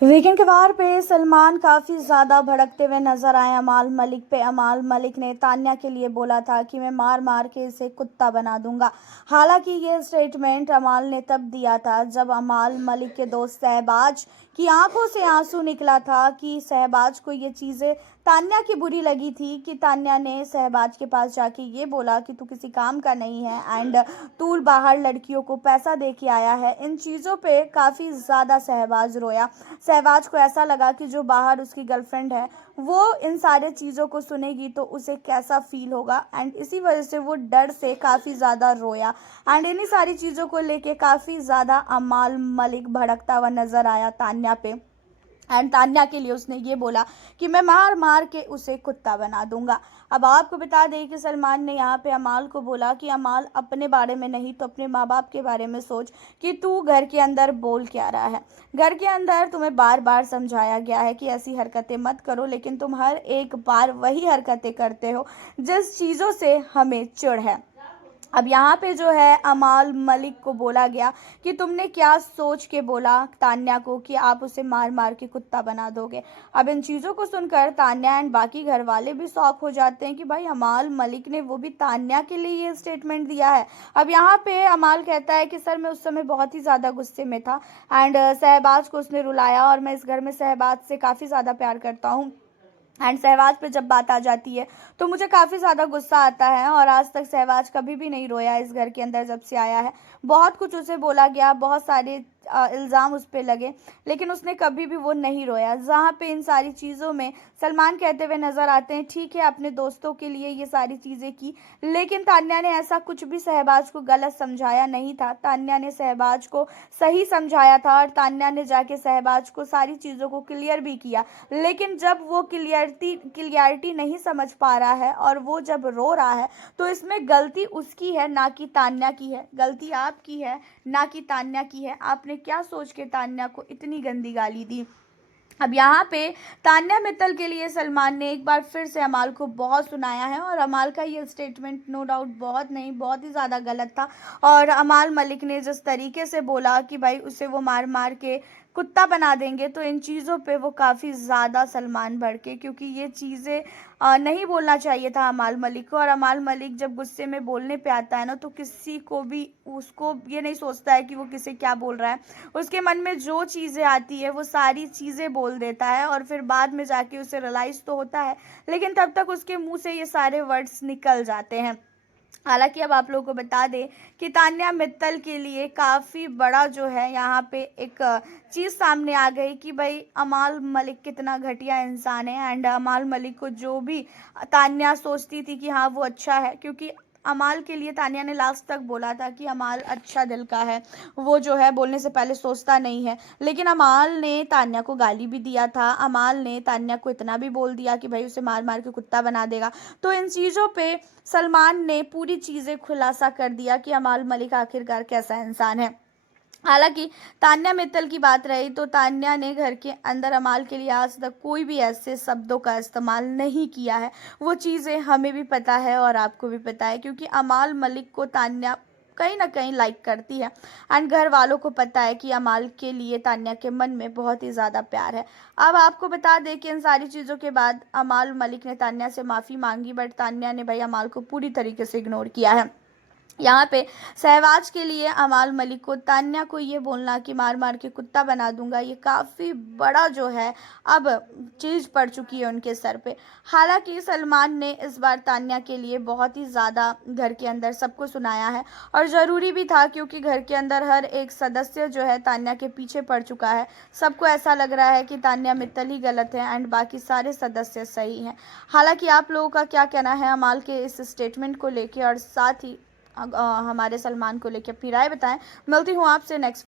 Weekend के वार पे सलमान काफ़ी ज़्यादा भड़कते हुए नजर आए अमाल मलिक पे। अमाल मलिक ने तान्या के लिए बोला था कि मैं मार मार के इसे कुत्ता बना दूंगा। हालांकि ये स्टेटमेंट अमाल ने तब दिया था जब अमाल मलिक के दोस्त शहबाज की आंखों से आंसू निकला था कि शहबाज को ये चीज़ें तान्या की बुरी लगी थी कि तान्या ने शहबाज के पास जाके ये बोला कि तू किसी काम का नहीं है एंड तू बाहर लड़कियों को पैसा दे के आया है। इन चीज़ों पे काफ़ी ज़्यादा शहबाज रोया। शहबाज को ऐसा लगा कि जो बाहर उसकी गर्लफ्रेंड है वो इन सारे चीज़ों को सुनेगी तो उसे कैसा फील होगा, एंड इसी वजह से वो डर से काफ़ी ज़्यादा रोया। एंड इन्हीं सारी चीज़ों को लेके काफ़ी ज़्यादा अमाल मलिक भड़कता हुआ नज़र आया तान्या पे। एंड तान्या के लिए उसने ये बोला कि मैं मार मार के उसे कुत्ता बना दूंगा। अब आपको बता दें कि सलमान ने यहाँ पे अमाल को बोला कि अमाल अपने बारे में नहीं तो अपने माँ बाप के बारे में सोच कि तू घर के अंदर बोल क्या रहा है। घर के अंदर तुम्हें बार बार समझाया गया है कि ऐसी हरकतें मत करो, लेकिन तुम हर एक बार वही हरकतें करते हो जिस चीज़ों से हमें चिढ़ है। अब यहाँ पे जो है अमाल मलिक को बोला गया कि तुमने क्या सोच के बोला तान्या को कि आप उसे मार मार के कुत्ता बना दोगे। अब इन चीज़ों को सुनकर तान्या एंड बाकी घर वाले भी शॉक हो जाते हैं कि भाई अमाल मलिक ने वो भी तान्या के लिए ये स्टेटमेंट दिया है। अब यहाँ पे अमाल कहता है कि सर मैं उस समय बहुत ही ज़्यादा गुस्से में था एंड शहबाज को उसने रुलाया और मैं इस घर में शहबाज से काफ़ी ज़्यादा प्यार करता हूँ। एंड शहबाज पे जब बात आ जाती है तो मुझे काफ़ी ज़्यादा गुस्सा आता है और आज तक शहबाज कभी भी नहीं रोया इस घर के अंदर जब से आया है। बहुत कुछ उसे बोला गया, बहुत सारे इल्ज़ाम उस पर लगे, लेकिन उसने कभी भी वो नहीं रोया। जहाँ पे इन सारी चीज़ों में सलमान कहते हुए नज़र आते हैं ठीक है अपने दोस्तों के लिए ये सारी चीज़ें की, लेकिन तान्या ने ऐसा कुछ भी शहबाज को गलत समझाया नहीं था। तान्या ने शहबाज को सही समझाया था और तान्या ने जाके शहबाज को सारी चीज़ों को क्लियर भी किया। लेकिन जब वो क्लियरिटी नहीं समझ पा रहा है और वो जब रो रहा है तो इसमें गलती उसकी है ना कि तान्या की है। गलती आपकी है ना कि तान्या की है। आपने क्या सोच के तान्या को इतनी गंदी गाली दी। अब यहाँ पे तान्या मित्तल के लिए सलमान ने एक बार फिर से अमाल को बहुत सुनाया है और अमाल का ये स्टेटमेंट नो डाउट बहुत नहीं बहुत ही ज़्यादा गलत था। और अमाल मलिक ने जिस तरीके से बोला कि भाई उसे वो मार मार के कुत्ता बना देंगे तो इन चीज़ों पे वो काफ़ी ज़्यादा सलमान भड़के, क्योंकि ये चीज़ें नहीं बोलना चाहिए था अमाल मलिक को। और अमाल मलिक जब गुस्से में बोलने पे आता है ना तो किसी को भी उसको ये नहीं सोचता है कि वो किसे क्या बोल रहा है। उसके मन में जो चीज़ें आती है वो सारी चीज़ें बोल देता है और फिर बाद में जाके उसे रियलाइज़ तो होता है, लेकिन तब तक उसके मुंह से ये सारे वर्ड्स निकल जाते हैं। हालांकि अब आप लोगों को बता दें कि तान्या मित्तल के लिए काफ़ी बड़ा जो है यहाँ पे एक चीज़ सामने आ गई कि भाई अमाल मलिक कितना घटिया इंसान है। एंड अमाल मलिक को जो भी तान्या सोचती थी कि हाँ वो अच्छा है, क्योंकि अमाल के लिए तान्या ने लास्ट तक बोला था कि अमाल अच्छा दिल का है, वो जो है बोलने से पहले सोचता नहीं है। लेकिन अमाल ने तान्या को गाली भी दिया था, अमाल ने तान्या को इतना भी बोल दिया कि भाई उसे मार मार के कुत्ता बना देगा। तो इन चीज़ों पे सलमान ने पूरी चीज़ें खुलासा कर दिया कि अमाल मलिक आखिरकार कैसा इंसान है। हालांकि तान्या मित्तल की बात रही तो तान्या ने घर के अंदर अमाल के लिए आज तक कोई भी ऐसे शब्दों का इस्तेमाल नहीं किया है। वो चीज़ें हमें भी पता है और आपको भी पता है, क्योंकि अमाल मलिक को तान्या कहीं ना कहीं लाइक करती है एंड घर वालों को पता है कि अमाल के लिए तान्या के मन में बहुत ही ज़्यादा प्यार है। अब आपको बता दें कि इन सारी चीज़ों के बाद अमाल मलिक ने तान्या से माफ़ी मांगी, बट तान्या ने भाई अमाल को पूरी तरीके से इग्नोर किया है। यहाँ पे शहबाज के लिए अमाल मलिक को तान्या को ये बोलना कि मार मार के कुत्ता बना दूंगा, ये काफ़ी बड़ा जो है अब चीज़ पड़ चुकी है उनके सर पे। हालांकि सलमान ने इस बार तान्या के लिए बहुत ही ज़्यादा घर के अंदर सबको सुनाया है और ज़रूरी भी था, क्योंकि घर के अंदर हर एक सदस्य जो है तान्या के पीछे पड़ चुका है। सबको ऐसा लग रहा है कि तान्या मित्तल ही गलत है एंड बाकी सारे सदस्य सही हैं। हालांकि आप लोगों का क्या कहना है अमाल के इस स्टेटमेंट को लेके, और साथ ही हमारे सलमान को लेकर अपनी राय बताएं। मिलती हूँ आपसे नेक्स्ट